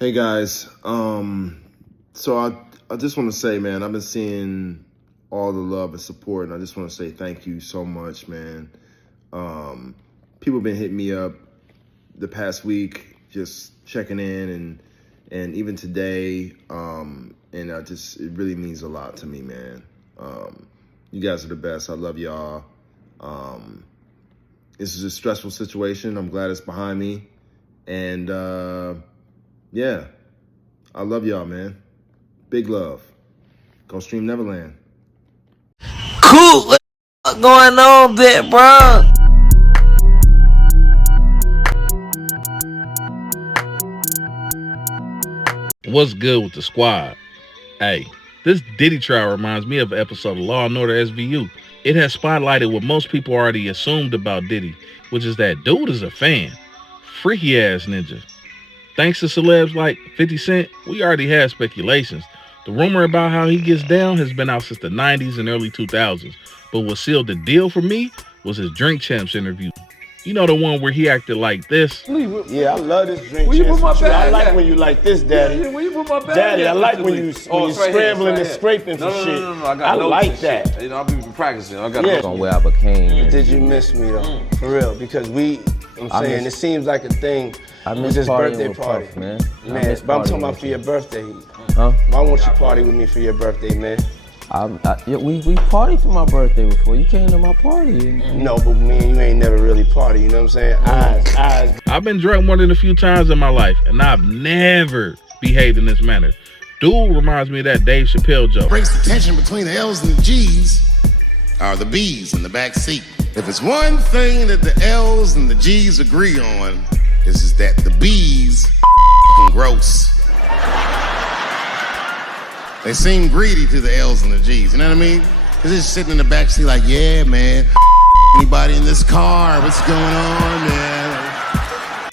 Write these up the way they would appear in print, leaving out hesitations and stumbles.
Hey guys, so I just want to say, man, I've been seeing all the love and support, and I just want to say thank you so much, man. People have been hitting me up the past week, just checking in, and even today, and it really means a lot to me, man. You guys are the best. I love y'all. This is a stressful situation. I'm glad it's behind me, and yeah, I love y'all, man. Big love. Go stream Neverland. Cool. What's going on there, bro? What's good with the squad? Hey, this Diddy trial reminds me of an episode of Law & Order SVU. It has spotlighted what most people already assumed about Diddy, which is that dude is a fan. Freaky ass ninja. Thanks to celebs like 50 Cent, we already had speculations. The rumor about how he gets down has been out since the 90s and early 2000s. But what sealed the deal for me was his Drink Champs interview. You know, the one where he acted like this? Yeah, I love this Drink Champs. I like when you like this, Daddy. Where you put my bag? Daddy, I like when you scrambling and scraping for shit. No, I like that. You know, I've been practicing. I got Yeah. on where I became. Did you miss me though? For real, because it seems like a thing. I With miss this partying birthday with party, Puff, man. Man, but I'm talking about for your birthday. Huh? Why won't you party with me for your birthday, man? We partied for my birthday before. You came to my party. No, but me and you ain't never really party. You know what I'm saying? Eyes. I've been drunk more than a few times in my life, and I've never behaved in this manner. Dude reminds me of that Dave Chappelle joke. Breaks the tension between the L's and the G's are the B's in the back seat. If it's one thing that the L's and the G's agree on, is that the B's gross. They seem greedy to the L's and the G's, you know what I mean? Cause they're sitting in the back seat like, yeah, man, anybody in this car? What's going on, man?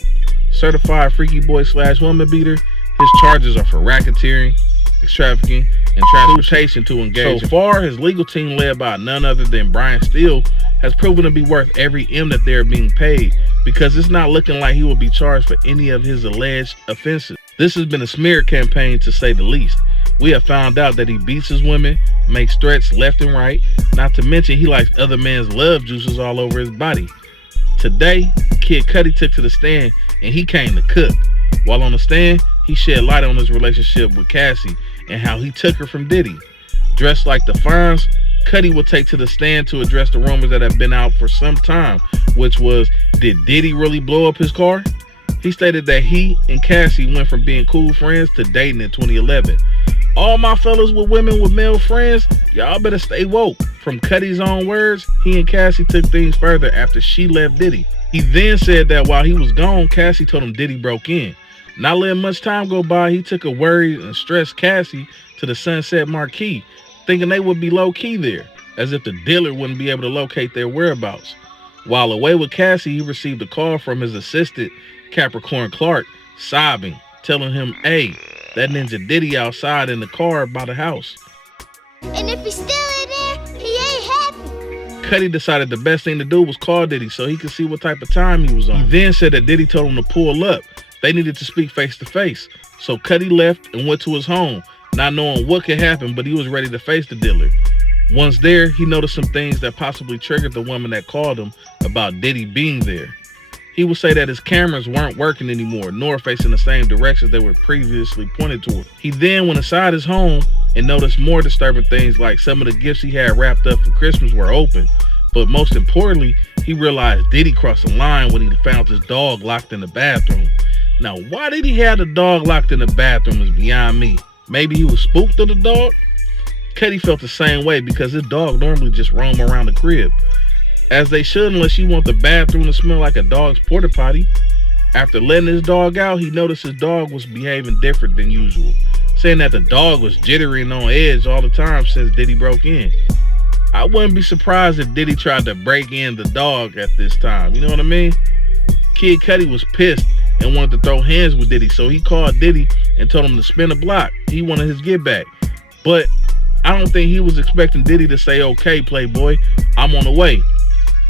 Certified freaky boy / woman beater, his charges are for racketeering, sex trafficking, and transportation to engage. So far, his legal team, led by none other than Brian Steele, has proven to be worth every M that they're being paid, because it's not looking like he will be charged for any of his alleged offenses. This has been a smear campaign, to say the least. We have found out that he beats his women, makes threats left and right, not to mention he likes other men's love juices all over his body. Today, Kid Cudi took to the stand and he came to cook. While on the stand, he shed light on his relationship with Cassie and how he took her from Diddy. Dressed like the Fonz, Cudi will take to the stand to address the rumors that have been out for some time, which was, did Diddy really blow up his car? He stated that he and Cassie went from being cool friends to dating in 2011. All my fellas with women with male friends, y'all better stay woke. From Cudi's own words, he and Cassie took things further after she left Diddy. He then said that while he was gone, Cassie told him Diddy broke in. Not letting much time go by, he took a worried and stressed Cassie to the Sunset Marquee, thinking they would be low-key there, as if the dealer wouldn't be able to locate their whereabouts. While away with Cassie, he received a call from his assistant, Capricorn Clark, sobbing, telling him, hey, that ninja Diddy outside in the car by the house. And if he's still in there, he ain't happy. Cudi decided the best thing to do was call Diddy so he could see what type of time he was on. He then said that Diddy told him to pull up. They needed to speak face to face. So Cudi left and went to his home, not knowing what could happen, but he was ready to face the dealer. Once there, he noticed some things that possibly triggered the woman that called him about Diddy being there. He would say that his cameras weren't working anymore, nor facing the same directions they were previously pointed toward. He then went inside his home and noticed more disturbing things, like some of the gifts he had wrapped up for Christmas were open. But most importantly, he realized Diddy crossed the line when he found his dog locked in the bathroom. Now, why did he have the dog locked in the bathroom is beyond me. Maybe he was spooked of the dog? Cudi felt the same way because his dog normally just roam around the crib, as they should, unless you want the bathroom to smell like a dog's porta potty. After letting his dog out, he noticed his dog was behaving different than usual, saying that the dog was jittery and on edge all the time since Diddy broke in. I wouldn't be surprised if Diddy tried to break in the dog at this time, you know what I mean? Kid Cudi was pissed and wanted to throw hands with Diddy, so he called Diddy and told him to spin a block. He wanted his get back. But I don't think he was expecting Diddy to say, okay, playboy, I'm on the way.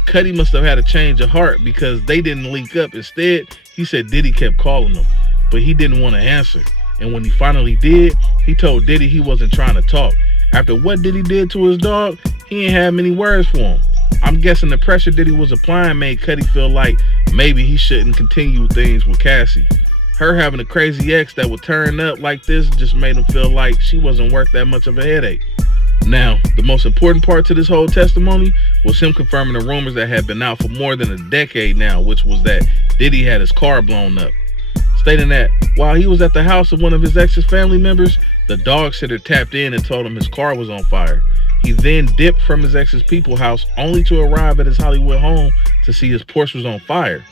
Cudi must have had a change of heart because they didn't link up. Instead, he said Diddy kept calling him. but he didn't want to answer. And when he finally did, he told Diddy he wasn't trying to talk. After what Diddy did to his dog, he ain't had many words for him. I'm guessing the pressure Diddy was applying made Cudi feel like maybe he shouldn't continue things with Cassie. Her having a crazy ex that would turn up like this just made him feel like she wasn't worth that much of a headache. Now, the most important part to this whole testimony was him confirming the rumors that had been out for more than a decade now, which was that Diddy had his car blown up. Stating that while he was at the house of one of his ex's family members, the dog sitter tapped in and told him his car was on fire. He then dipped from his ex's people's house only to arrive at his Hollywood home to see his Porsche was on fire.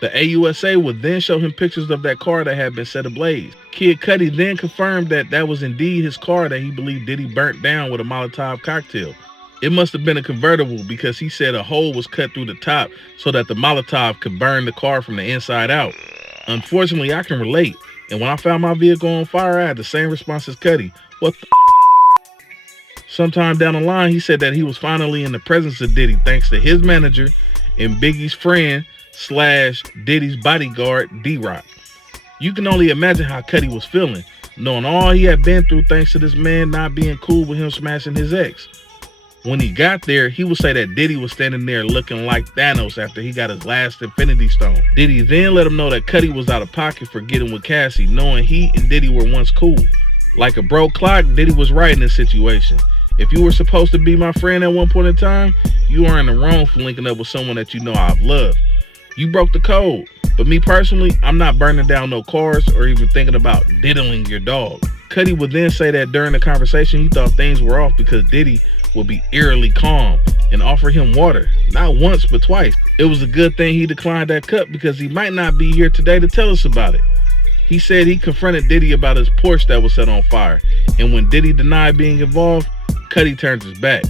The AUSA would then show him pictures of that car that had been set ablaze. Kid Cudi then confirmed that that was indeed his car that he believed Diddy burnt down with a Molotov cocktail. It must have been a convertible because he said a hole was cut through the top so that the Molotov could burn the car from the inside out. Unfortunately, I can relate, and when I found my vehicle on fire, I had the same response as Cudi. What the Sometime down the line, he said that he was finally in the presence of Diddy thanks to his manager and Biggie's friend / Diddy's bodyguard, D-Rock. You can only imagine how Cudi was feeling, knowing all he had been through thanks to this man not being cool with him smashing his ex. When he got there, he would say that Diddy was standing there looking like Thanos after he got his last Infinity Stone. Diddy then let him know that Cudi was out of pocket for getting with Cassie, knowing he and Diddy were once cool. Like a broke clock, Diddy was right in this situation. If you were supposed to be my friend at one point in time, you are in the wrong for linking up with someone that you know I've loved. You broke the code, but me personally, I'm not burning down no cars or even thinking about diddling your dog. Cudi would then say that during the conversation, he thought things were off because Diddy would be eerily calm and offer him water, not once but twice. It was a good thing he declined that cup because he might not be here today to tell us about it. He said he confronted Diddy about his Porsche that was set on fire, and when Diddy denied being involved, Cudi turned his back.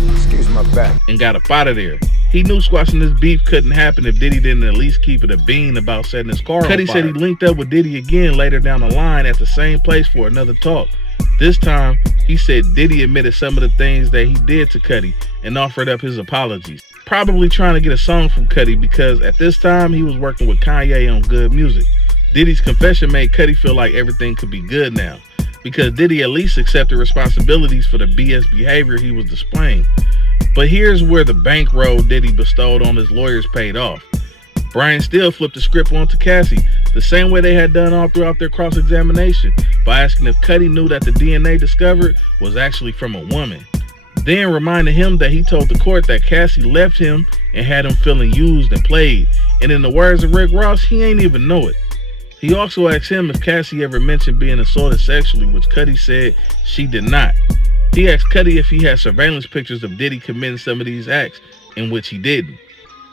Excuse my back. And got up out of there. He knew squashing this beef couldn't happen if Diddy didn't at least keep it a bean about setting his car on fire. Cudi said he linked up with Diddy again later down the line at the same place for another talk. This time, he said Diddy admitted some of the things that he did to Cudi and offered up his apologies. Probably trying to get a song from Cudi because at this time, he was working with Kanye on Good Music. Diddy's confession made Cudi feel like everything could be good now, because Diddy at least accepted responsibilities for the BS behavior he was displaying. But here's where the bankroll Diddy bestowed on his lawyers paid off. Brian still flipped the script onto Cassie, the same way they had done all throughout their cross-examination, by asking if Cudi knew that the DNA discovered was actually from a woman. Then reminded him that he told the court that Cassie left him and had him feeling used and played, and in the words of Rick Ross, he ain't even know it. He also asked him if Cassie ever mentioned being assaulted sexually, which Cudi said she did not. He asked Cudi if he had surveillance pictures of Diddy committing some of these acts, in which he didn't.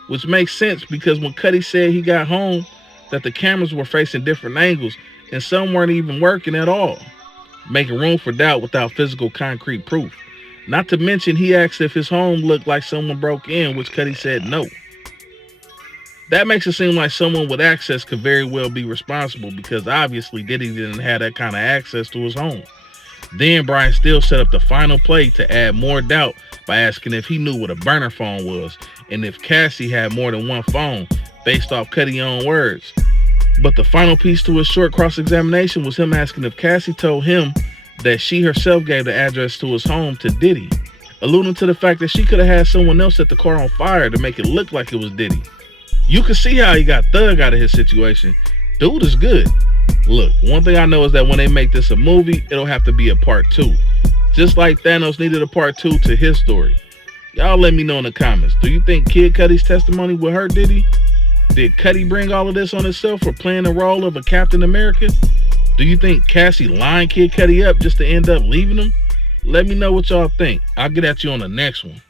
Which makes sense because when Cudi said he got home, that the cameras were facing different angles and some weren't even working at all, making room for doubt without physical concrete proof. Not to mention he asked if his home looked like someone broke in, which Cudi said no. That makes it seem like someone with access could very well be responsible because obviously Diddy didn't have that kind of access to his home. Then Brian still set up the final play to add more doubt by asking if he knew what a burner phone was and if Cassie had more than one phone based off Cudi's own words. But the final piece to his short cross-examination was him asking if Cassie told him that she herself gave the address to his home to Diddy, alluding to the fact that she could have had someone else set the car on fire to make it look like it was Diddy. You can see how he got thug out of his situation. Dude is good. Look, one thing I know is that when they make this a movie, it'll have to be a part 2. Just like Thanos needed a part 2 to his story. Y'all let me know in the comments. Do you think Kid Cudi's testimony will hurt Diddy? Did Cudi bring all of this on himself for playing the role of a Captain America? Do you think Cassie lined Kid Cudi up just to end up leaving him? Let me know what y'all think. I'll get at you on the next one.